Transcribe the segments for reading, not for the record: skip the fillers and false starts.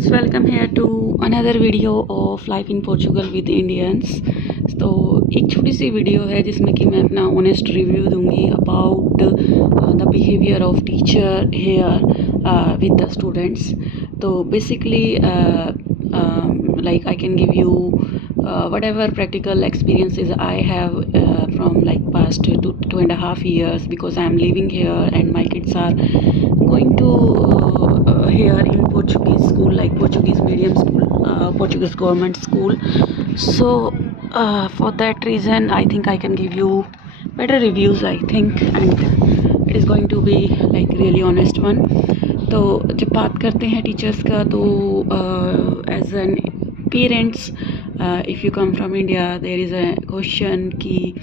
friends, welcome here to another video of life in Portugal with Indians. तो एक छोटी सी video है जिसमें कि मैं अपना ऑनेस्ट रिव्यू दूंगी about the behaviour of teacher here with the students. तो basically like I can give you whatever practical experiences I have from like past 2.5 years, because I am living here and my kids are going to here in Portuguese school, like Portuguese medium school, Portuguese government school. So for that reason I think I can give you better reviews, I think, and it is going to be like really honest one. तो जब बात करते हैं teachers का, तो as an parents, if you come from India, there is a question कि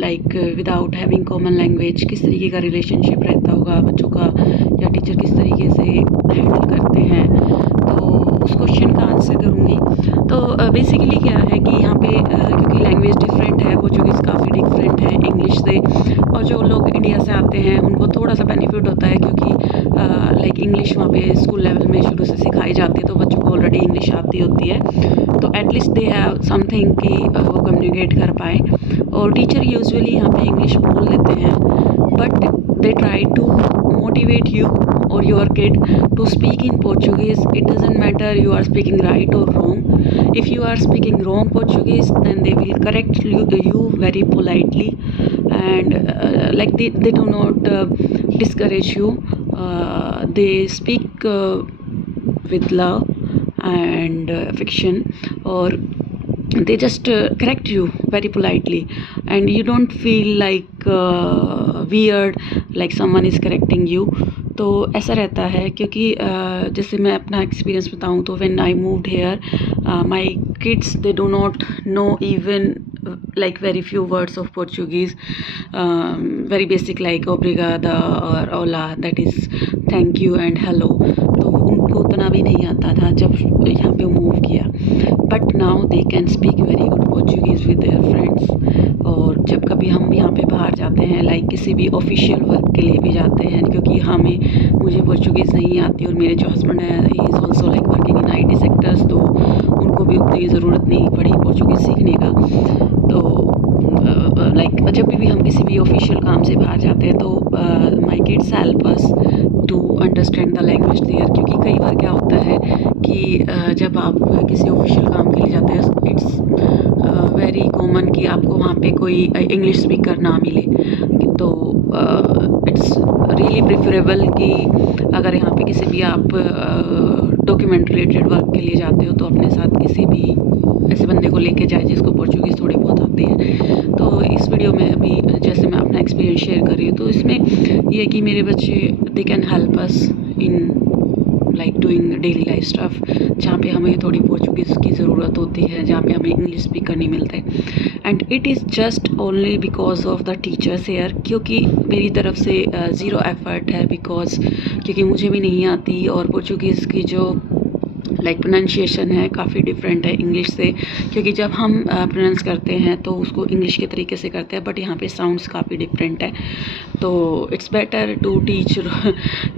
like without having common language किस तरीके का रिलेशनशिप रहता होगा बच्चों का, या टीचर किस तरीके से हैंडल करते हैं. तो उस क्वेश्चन का आंसर करूँगी. तो बेसिकली क्या है कि यहाँ पे क्योंकि लैंग्वेज डिफरेंट है, पोर्चुगीज़ काफ़ी डिफरेंट है इंग्लिश से, और जो लोग इंडिया से आते हैं उनको थोड़ा सा बेनिफिट होता है क्योंकि लाइक इंग्लिश वहाँ पे स्कूल लेवल में शुरू से सिखाई जाती है, तो बच्चों को ऑलरेडी इंग्लिश आती होती है, तो एटलीस्ट दे हैव समथिंग कि वो कम्युनिकेट कर पाए. और टीचर यूजुअली यहाँ पे इंग्लिश बोल लेते हैं, but they try to motivate you or your kid to speak in Portuguese. It doesn't matter you are speaking right or wrong. If you are speaking wrong Portuguese, then they will correct you very politely, and like they do not discourage you. They speak with love and affection, or they just correct you very politely, and you don't feel like weird like someone is correcting you. तो ऐसा रहता है क्योंकि जैसे मैं अपना experience बताऊँ तो when I moved here, my kids they do not know even like very few words of Portuguese, very basic like obrigada or hola, that is thank you and hello. तो उनको उतना भी नहीं आता था जब यहाँ पे मूव किया, but now they can speak very good Portuguese with their friends. और जब कभी हम यहाँ पे बाहर जाते हैं, लाइक किसी भी ऑफिशियल वर्क के लिए भी जाते हैं, क्योंकि मुझे पोर्चुगीज़ नहीं आती और मेरे जो हस्बैंड है he is also like working in IT sectors, तो उनको भी उतनी ज़रूरत नहीं पड़ी पोर्चुगीज़ सीखने का. तो लाइक जब भी हम किसी भी ऑफिशियल काम से बाहर जाते हैं, तो my kids help us to understand the language there. क्योंकि कई बार क्या होता है कि जब आप किसी ऑफिशियल काम के लिए जाते हैं, इट्स वेरी कॉमन कि आपको वहाँ पे कोई इंग्लिश स्पीकर ना मिले. तो इट्स रियली प्रेफरेबल कि अगर यहाँ पे किसी भी आप डॉक्यूमेंट रिलेटेड वर्क के लिए जाते हो, तो अपने साथ किसी भी ऐसे बंदे को लेके जाए जिसको पोर्चुगीज़ थोड़ी बहुत आती है. तो इस वीडियो में अभी जैसे मैं अपना एक्सपीरियंस शेयर कर रही हूँ, तो इसमें ये है कि मेरे बच्चे they can help us in like doing daily life stuff, जहाँ पे हमें थोड़ी पोर्चुगीज़ की ज़रूरत होती है, जहाँ पे हमें इंग्लिश स्पीकर नहीं मिलते. And it is just only because of the teachers here, क्योंकि मेरी तरफ से ज़ीरो एफर्ट है, बिकॉज क्योंकि मुझे भी नहीं आती, और पोर्चुगीज़ की जो लाइक प्रोनाउंसिएशन है काफ़ी डिफरेंट है इंग्लिश से, क्योंकि जब हम प्रोनाउंस करते हैं तो उसको इंग्लिश के तरीके से करते हैं, बट यहाँ पे साउंड्स काफ़ी डिफरेंट है. तो इट्स बेटर टू टीच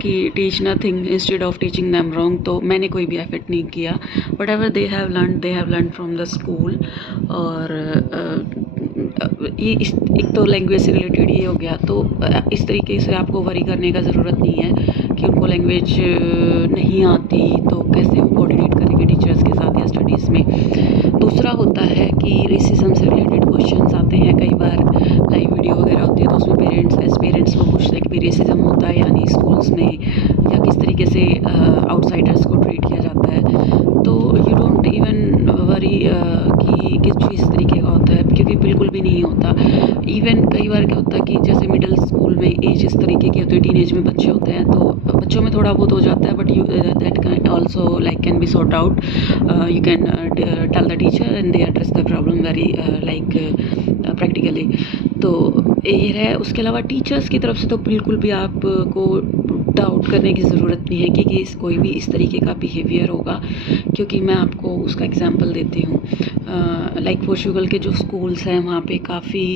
कि teach nothing instead of teaching them wrong. तो मैंने कोई भी एफर्ट नहीं किया, what ever they have learn from the school. और ये एक तो लैंग्वेज से रिलेटेड ये हो गया. तो इस तरीके से आपको वरी करने का ज़रूरत नहीं है कि उनको लैंग्वेज नहीं आती तो कैसे वो कोऑर्डिनेट करेंगे टीचर्स के साथ या स्टडीज़ में. दूसरा होता है कि रेसिज्म से रिलेटेड क्वेश्चंस आते हैं कई बार, लाइव वीडियो वगैरह होती है, तो उसमें पेरेंट्स को पूछते हैं कि रेसिज्म होता है यानी स्कूल्स में, या किस तरीके से आउटसाइडर्स को ट्रीट किया जाता है. तो यू डोंट इवन वरी कि किस चीज़ तरीके का होता है, क्योंकि बिल्कुल भी नहीं होता. इवन कई बार क्या होता है कि जैसे मिडिल स्कूल में एज इस तरीके की होती है, टीनेज में बच्चे होते हैं, तो बच्चों में थोड़ा बहुत हो जाता है, but that can also like can be sort out. You can tell the teacher and they address the problem very like practically. तो ये है. उसके अलावा टीचर्स की तरफ से तो बिल्कुल भी आपको डाउट करने की ज़रूरत नहीं है कि कोई भी इस तरीके का बिहेवियर होगा, क्योंकि मैं आपको उसका एग्जांपल देती हूँ. लाइक पोर्चुगल के जो स्कूल्स हैं वहाँ पे काफ़ी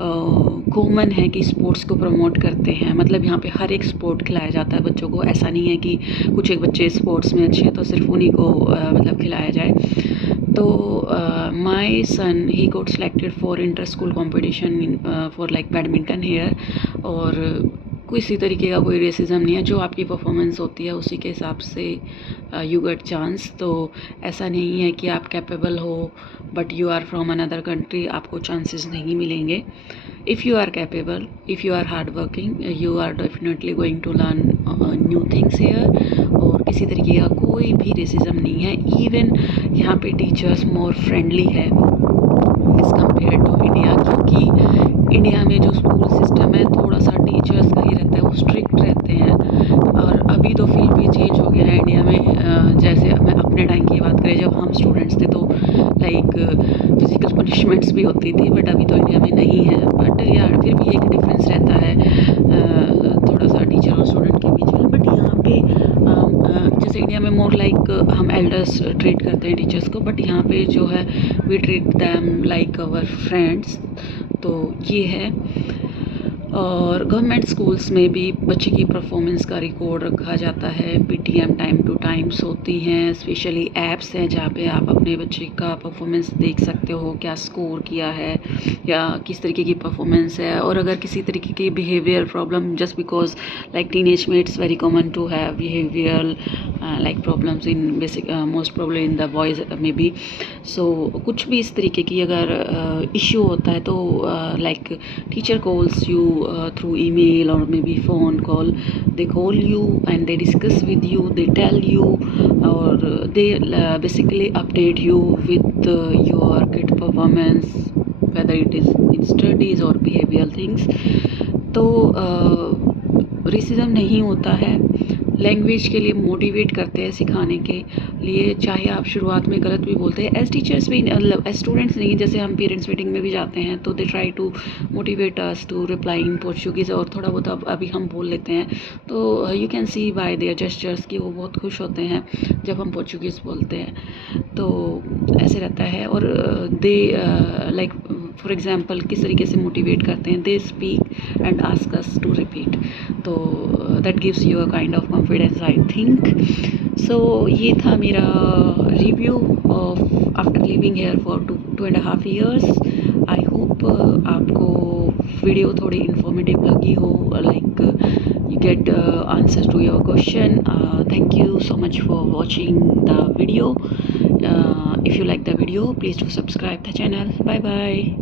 कॉमन है कि स्पोर्ट्स को प्रमोट करते हैं, मतलब यहाँ पे हर एक स्पोर्ट खिलाया जाता है बच्चों को। ऐसा नहीं है कि कुछ एक बच्चे स्पोर्ट्स में अच्छे हैं तो सिर्फ उन्हीं को मतलब खिलाया जाए। तो my son he got selected for inter school competition for like badminton here, और किसी तरीके का कोई रेसिज्म नहीं है, जो आपकी परफॉर्मेंस होती है उसी के हिसाब से यू गेट चांस। तो ऐसा नहीं है कि आप कैपेबल हो but you are from another country, आपको चांसेस नहीं मिलेंगे। If you are capable, if you are hard working, you are definitely going to learn new things here. और किसी तरीके का कोई भी रेसिज्म नहीं है। इवन यहाँ पे टीचर्स मोर फ्रेंडली है एज़ कम्पेयर टू इंडिया, क्योंकि इंडिया में जो स्कूल सिस्टम है थोड़ा सा टीचर्स का ही रहता है, वो स्ट्रिक्ट रहते हैं। और अभी तो फिर भी चेंज हो गया है इंडिया में। जैसे मैं अपने टाइम की बात करें, जब हम स्टूडेंट्स थे तो लाइक फिजिकल पनिशमेंट्स भी होती थी, बट अभी तो इंडिया में नहीं है। बट यार फिर भी एक डिफरेंस रहता है थोड़ा सा टीचर और स्टूडेंट के बीच में। बट यहाँ पे जैसे इंडिया में मोर लाइक हम एल्डर्स ट्रीट करते हैं टीचर्स को, बट यहाँ पे जो है we treat them like our friends. तो ये है। और गवर्नमेंट स्कूल्स में भी बच्चे की परफॉर्मेंस का रिकॉर्ड रखा जाता है, पीटीएम टाइम टू टाइम्स होती हैं, स्पेशली ऐप्स हैं जहाँ पे आप अपने बच्चे का परफॉर्मेंस देख सकते हो, क्या स्कोर किया है या किस तरीके की परफॉर्मेंस है। और अगर किसी तरीके की behavior problem, just because like teenage में it's very common to have behavior like problems in basic most problem in the boys में बी। सो कुछ भी इस तरीके की अगर इश्यू होता है तो like teacher calls you through email or maybe phone call. They call you and they discuss with you, they tell you, or they basically update you with your kid performance, whether it is in studies or behavioral things. तो racism नहीं होता है। Language के लिए motivate करते हैं सिखाने के लिए, चाहे आप शुरुआत में गलत भी बोलते हैं। एज टीचर्स भी, मतलब एज स्टूडेंट्स नहीं, जैसे हम पेरेंट्स मीटिंग में भी जाते हैं तो they try to motivate us to reply in Portuguese, और थोड़ा बहुत अभी हम बोल लेते हैं। तो you can see by their gestures कि वो बहुत खुश होते हैं जब हम पोर्चुगीज़ बोलते हैं। तो ऐसे रहता है। और दे लाइक फॉर एग्ज़ाम्पल किस तरीके से मोटिवेट करते हैं, they speak and ask us to repeat. तो that gives you a kind of confidence I think. So ये था मेरा review of after living here for 2.5 years। I hope आपको वीडियो थोड़ी इन्फॉर्मेटिव लगी हो, like you get answers to your question. Thank you so much for watching the video. If you like the video, please do subscribe the channel. Bye bye.